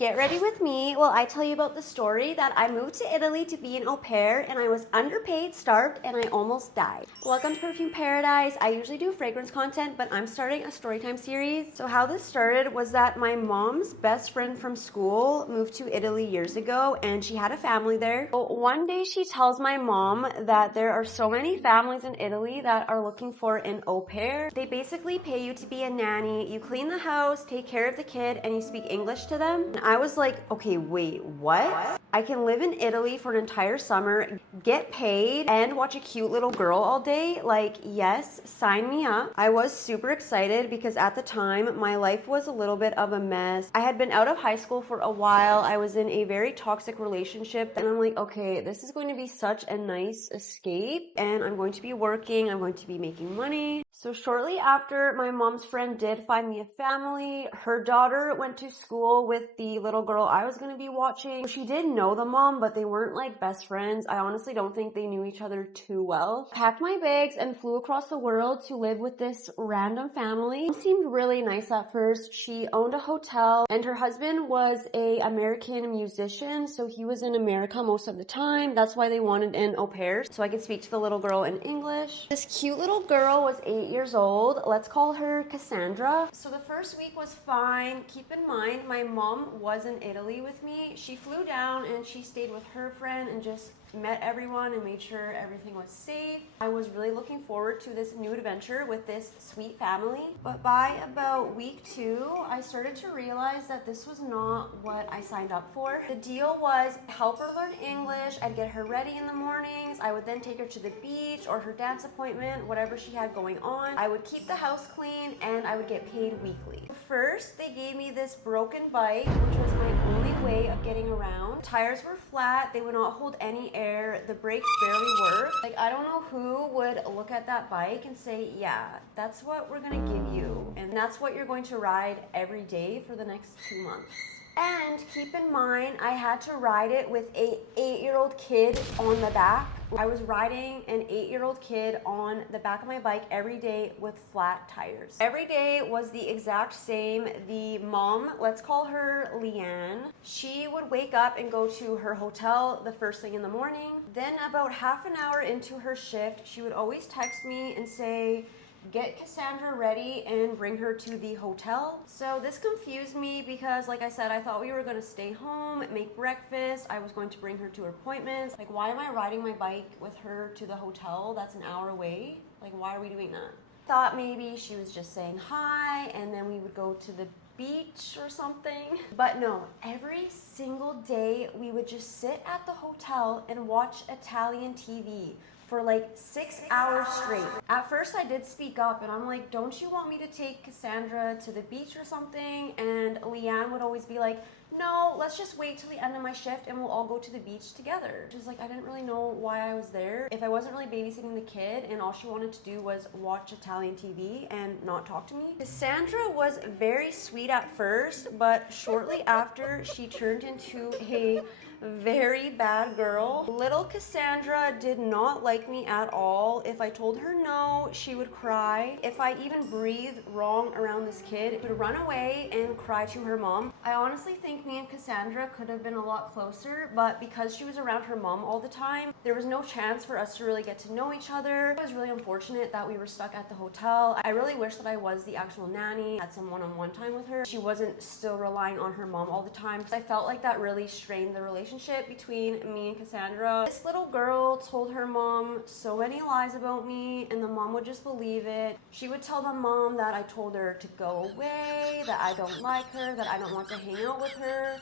Get ready with me while I tell you about the story that I moved to Italy to be an au pair and I was underpaid, starved, and I almost died. Welcome to Perfume Paradise. I usually do fragrance content, but I'm starting a storytime series. So how this started was that my mom's best friend from school moved to Italy years ago and she had a family there. So one day she tells my mom that there are so many families in Italy that are looking for an au pair. They basically pay you to be a nanny. You clean the house, take care of the kid, and you speak English to them. And I was like, okay, wait, what? I can live in Italy for an entire summer, get paid, and watch a cute little girl all day? Like, yes, sign me up. I was super excited because at the time, my life was a little bit of a mess. I had been out of high school for a while. I was in a very toxic relationship, and I'm like, okay, this is going to be such a nice escape, and I'm going to be working, I'm going to be making money. So shortly after, my mom's friend did find me a family. Her daughter went to school with the little girl I was going to be watching. She did know the mom, but they weren't like best friends. I honestly don't think they knew each other too well. Packed my bags and flew across the world to live with this random family. It seemed really nice at first. She owned a hotel and her husband was an American musician, so he was in America most of the time. That's why they wanted an au pair, so I could speak to the little girl in English. This cute little girl was 8 years old. Let's call her Cassandra. So the first week was fine. Keep in mind, my mom was in Italy with me. She flew down and she stayed with her friend and just met everyone and made sure everything was safe. I was really looking forward to this new adventure with this sweet family. But by about week 2, I started to realize that this was not what I signed up for. The deal was help her learn English. I'd get her ready in the mornings. I would then take her to the beach or her dance appointment, whatever she had going on. I would keep the house clean and I would get paid weekly. First, they gave me this broken bike, which was my only way of getting around. Tires were flat. They would not hold any air. The brakes barely worked. Like, I don't know who would look at that bike and say, yeah, that's what we're gonna give you. And that's what you're going to ride every day for the next 2 months. And keep in mind, I had to ride it with an 8-year-old kid on the back. I was riding an 8-year-old kid on the back of my bike every day with flat tires. Every day was the exact same. The mom, let's call her Leanne, she would wake up and go to her hotel the first thing in the morning. Then about half an hour into her shift, she would always text me and say, get Cassandra ready and bring her to the hotel. So this confused me because, like I said, I thought we were gonna stay home, make breakfast. I was going to bring her to her appointments. Like, why am I riding my bike with her to the hotel that's an hour away? Like, why are we doing that? Thought maybe she was just saying hi and then we would go to the beach or something. But no, every single day we would just sit at the hotel and watch Italian TV for like 6 hours straight. At first I did speak up and I'm like, don't you want me to take Cassandra to the beach or something? And Leanne would always be like, no, let's just wait till the end of my shift and we'll all go to the beach together. Just like, I didn't really know why I was there. If I wasn't really babysitting the kid and all she wanted to do was watch Italian TV and not talk to me. Cassandra was very sweet at first, but shortly after she turned into a very bad girl. Little Cassandra did not like me at all. If I told her no, she would cry. If I even breathed wrong around this kid, she would run away and cry to her mom. I honestly think me and Cassandra could have been a lot closer, but because she was around her mom all the time, there was no chance for us to really get to know each other. It was really unfortunate that we were stuck at the hotel. I really wish that I was the actual nanny, had some one-on-one time with her. She wasn't still relying on her mom all the time. I felt like that really strained the relationship between me and Cassandra. This little girl told her mom so many lies about me and the mom would just believe it. She would tell the mom that I told her to go away, that I don't like her, that I don't want to hang out with her.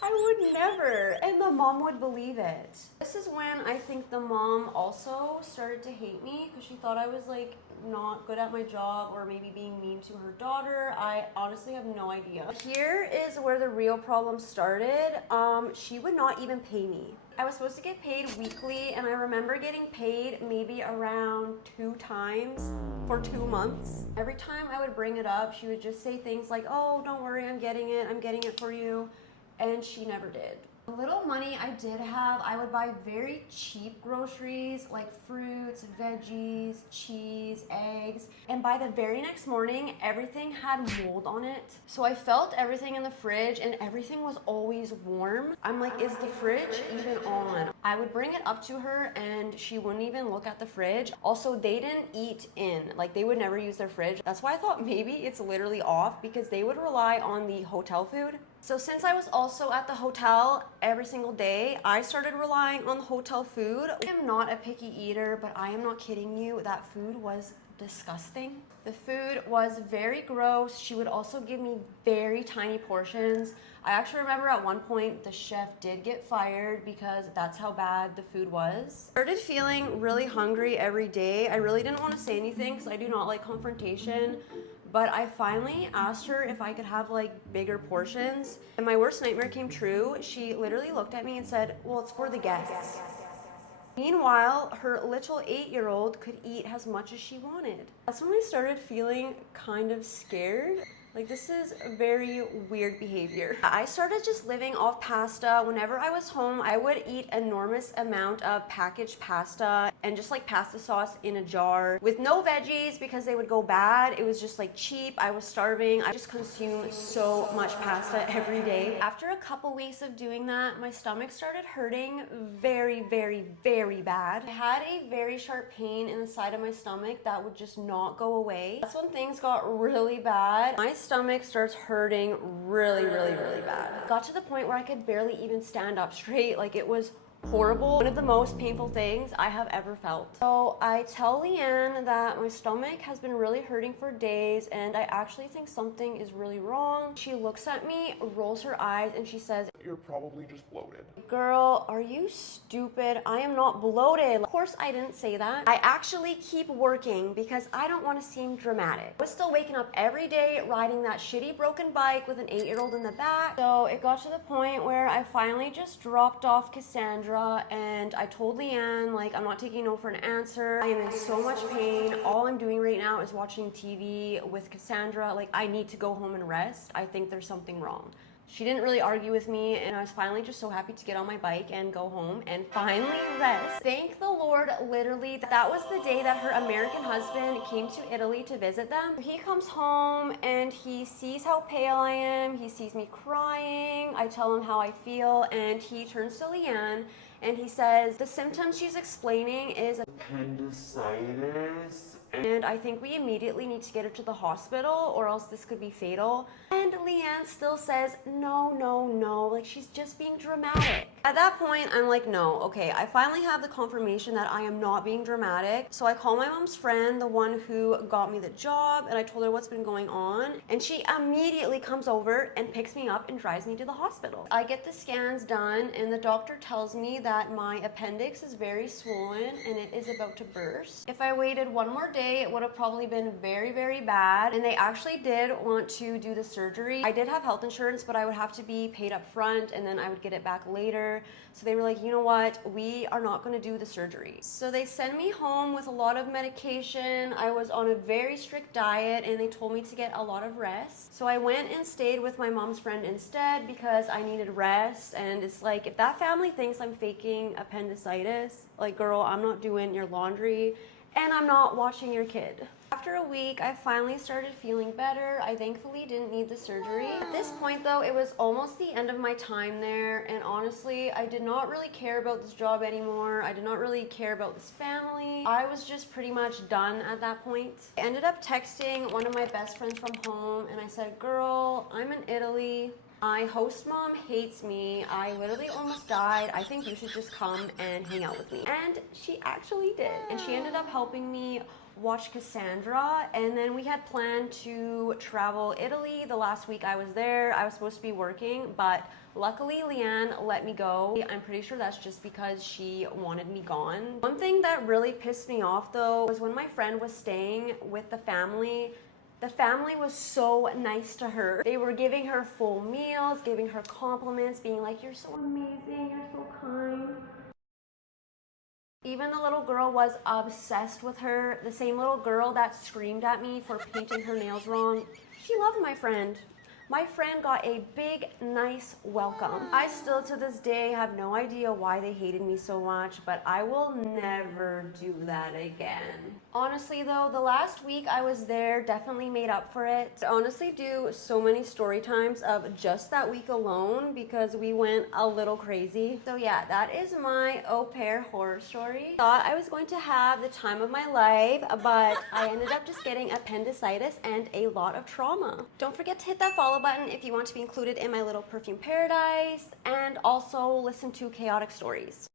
I would never. And the mom would believe it. This is when I think the mom also started to hate me because she thought I was like not good at my job or maybe being mean to her daughter. I honestly have no idea. Here is where the real problem started. She would not even pay me. I was supposed to get paid weekly and I remember getting paid maybe around 2 times for 2 months. Every time I would bring it up, she would just say things like, oh, don't worry, I'm getting it for you. And she never did. The little money I did have, I would buy very cheap groceries like fruits, veggies, cheese, eggs. And by the very next morning, everything had mold on it. So I felt everything in the fridge and everything was always warm. I'm like, is the fridge even on? I would bring it up to her and she wouldn't even look at the fridge. Also, they didn't eat in, like they would never use their fridge. That's why I thought maybe it's literally off because they would rely on the hotel food. So since I was also at the hotel every single day, I started relying on the hotel food. I am not a picky eater, but I am not kidding you, that food was disgusting. The food was very gross. She would also give me very tiny portions. I actually remember at one point the chef did get fired because that's how bad the food was. I started feeling really hungry every day. I really didn't want to say anything because I do not like confrontation. But I finally asked her if I could have like bigger portions. And my worst nightmare came true. She literally looked at me and said, well, it's for the guests. Meanwhile, her little 8-year-old could eat as much as she wanted. That's when I started feeling kind of scared. Like, this is very weird behavior. I started just living off pasta. Whenever I was home, I would eat enormous amount of packaged pasta and just like pasta sauce in a jar with no veggies because they would go bad. It was just like cheap. I was starving. I just consumed so much pasta every day. After a couple weeks of doing that, my stomach started hurting very, very, very bad. I had a very sharp pain in the side of my stomach that would just not go away. That's when things got really bad. My stomach starts hurting really, really, really bad. It got to the point where I could barely even stand up straight. Like, it was horrible. One of the most painful things I have ever felt. So I tell Leanne that my stomach has been really hurting for days and I actually think something is really wrong. She looks at me, rolls her eyes, and she says, "You're probably just bloated." Girl, are you stupid? I am not bloated. Of course I didn't say that. I actually keep working because I don't want to seem dramatic. I was still waking up every day riding that shitty broken bike with an 8-year-old in the back. So it got to the point where I finally just dropped off Cassandra and I told Leanne, like, I'm not taking no for an answer. I am in so much pain. All I'm doing right now is watching TV with Cassandra. Like, I need to go home and rest. I think there's something wrong. She didn't really argue with me and I was finally just so happy to get on my bike and go home and finally rest. Thank the Lord, literally, that was the day that her American husband came to Italy to visit them. He comes home and he sees how pale I am, he sees me crying, I tell him how I feel, and he turns to Leanne and he says, the symptoms she's explaining is appendicitis. And I think we immediately need to get her to the hospital or else this could be fatal. And Leanne still says, no, no, no, like she's just being dramatic. At that point, I'm like, no, okay, I finally have the confirmation that I am not being dramatic. So I call my mom's friend, the one who got me the job, and I told her what's been going on. And she immediately comes over and picks me up and drives me to the hospital. I get the scans done and the doctor tells me that my appendix is very swollen and it is about to burst. If I waited one more day, it would have probably been very, very bad. And they actually did want to do the surgery. I did have health insurance, but I would have to be paid up front and then I would get it back later. So they were like, you know what, we are not going to do the surgery. So they sent me home with a lot of medication. I was on a very strict diet and they told me to get a lot of rest. So I went and stayed with my mom's friend instead because I needed rest. And it's like, if that family thinks I'm faking appendicitis, like, girl, I'm not doing your laundry and I'm not watching your kid. After a week, I finally started feeling better. I thankfully didn't need the surgery. At this point though, it was almost the end of my time there, and honestly, I did not really care about this job anymore. I did not really care about this family. I was just pretty much done at that point. I ended up texting one of my best friends from home and I said, girl, I'm in Italy. My host mom hates me. I literally almost died. I think you should just come and hang out with me. And she actually did. And she ended up helping me watch Cassandra, and then we had planned to travel Italy the last week I was there. I was supposed to be working, but luckily Leanne let me go. I'm pretty sure that's just because she wanted me gone. One thing that really pissed me off though was when my friend was staying with the family was so nice to her. They were giving her full meals, giving her compliments, being like, you're so amazing, you're so kind. Even the little girl was obsessed with her. The same little girl that screamed at me for painting her nails wrong. She loved my friend. My friend got a big, nice welcome. I still to this day have no idea why they hated me so much, but I will never do that again. Honestly though, the last week I was there definitely made up for it. I honestly do so many story times of just that week alone because we went a little crazy. So yeah, that is my au pair horror story. Thought I was going to have the time of my life, but I ended up just getting appendicitis and a lot of trauma. Don't forget to hit that follow button if you want to be included in my little perfume paradise, and also listen to chaotic stories.